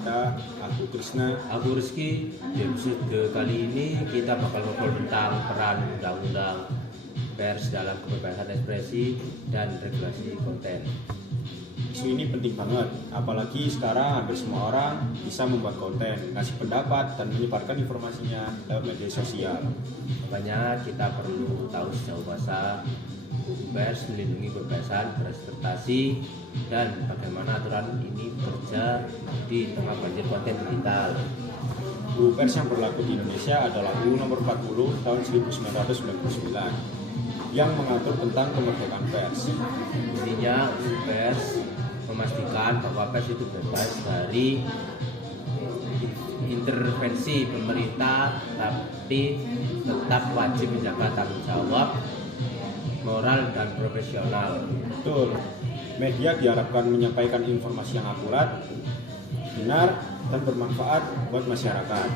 kita, aku Krisna. Aku Rizky. Di episode kali ini kita bakal ngobrol tentang peran undang-undang pers dalam kebebasan ekspresi dan regulasi konten. Isu ini penting banget, apalagi sekarang hampir semua orang bisa membuat konten, ngasih pendapat, dan menyebarkan informasinya lewat media sosial. Makanya kita perlu tahu sejauh masa pers melindungi kebebasan berekspresi dan bagaimana aturan ini bekerja di tengah banjir konten digital. UU Pers yang berlaku di Indonesia adalah UU Nomor 40 Tahun 1999 yang mengatur tentang kemerdekaan pers. Intinya UU Pers memastikan bahwa pers itu bebas dari intervensi pemerintah, tapi tetap wajib menjaga tanggung jawab moral dan profesional. Betul, media diharapkan menyampaikan informasi yang akurat, benar, dan bermanfaat buat masyarakat.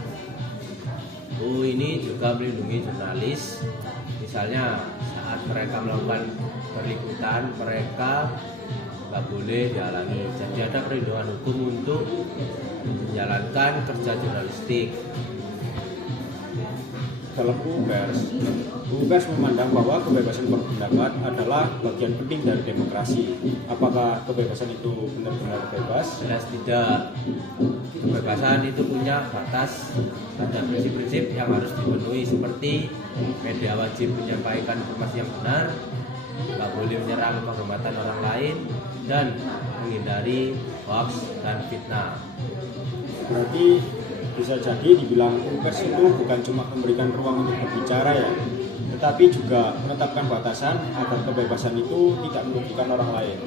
UU ini juga melindungi jurnalis, misalnya saat mereka melakukan perliputan, mereka nggak boleh dihalangi. Jadi ada perlindungan hukum untuk menjalankan kerja jurnalistik. Dalam UU Pers memandang bahwa kebebasan berpendapat adalah bagian penting dari demokrasi. Apakah kebebasan itu benar-benar bebas? Jelas tidak. Kebebasan itu punya batas, ada prinsip-prinsip yang harus dipenuhi seperti media wajib menyampaikan informasi yang benar, nggak boleh menyerang kehormatan orang lain, dan menghindari hoax dan fitnah. Berarti bisa jadi dibilang UU Pers itu bukan cuma memberikan ruang untuk berbicara ya, tetapi juga menetapkan batasan agar kebebasan itu tidak merugikan orang lain.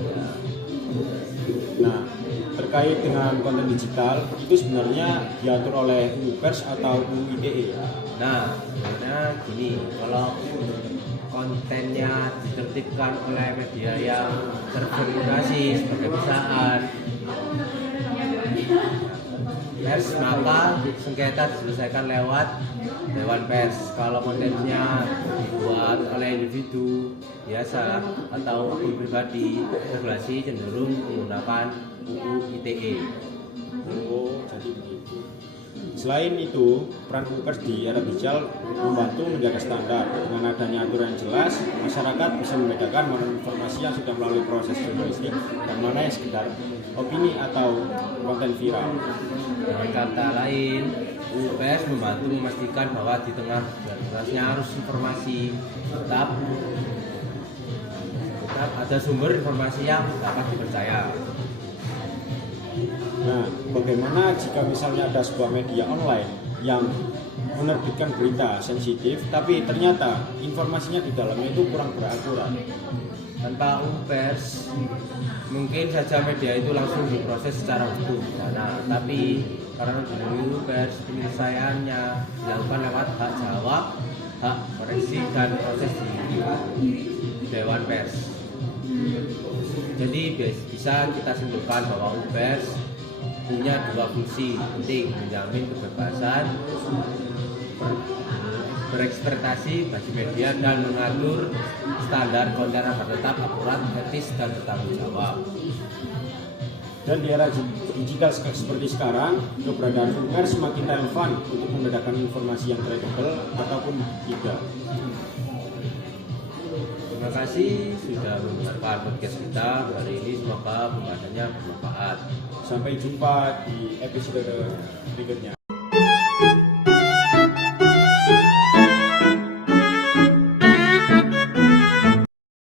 Nah, terkait dengan konten digital, itu sebenarnya diatur oleh UU Pers atau UU ITE? Nah, sebenarnya gini, kalau kontennya ditertibkan oleh media yang terverifikasi sebagai perusahaan pers, maka sengketa diselesaikan lewat Dewan Pers. Kalau kontennya dibuat oleh individu biasa atau akun pribadi, regulasi cenderung menggunakan UU ITE. Oh, jadi begitu. Selain itu, peran UU Pers di era digital membantu menjaga standar. Dengan adanya aturan yang jelas, masyarakat bisa membedakan mana informasi yang sudah melalui proses jurnalistik dan mana yang sekedar opini atau konten viral. Dengan kata lain, UU Pers membantu memastikan bahwa di tengah derasnya arus informasi tetap ada sumber informasi yang dapat dipercaya. Nah, bagaimana jika misalnya ada sebuah media online yang menerbitkan berita sensitif, tapi ternyata informasinya di dalamnya itu kurang berakurat? Tanpa UU Pers, mungkin saja media itu langsung diproses secara hukum. Nah, tapi karena UU Pers penyelesaiannya dilakukan lewat hak jawab, hak koreksi, dan proses di Dewan Pers. Jadi bisa kita simpulkan bahwa UU Pers punya dua fungsi penting: menjamin kebebasan berekspresi bagi media dan mengatur standar konten agar tetap akurat, etis, dan bertanggung jawab. Dan di era digital seperti sekarang, keberadaan UU Pers semakin relevan untuk membedakan informasi yang kredibel ataupun tidak. Terima kasih sudah mendengarkan podcast kita hari ini, semoga pembahasannya bermanfaat. Sampai jumpa di episode berikutnya.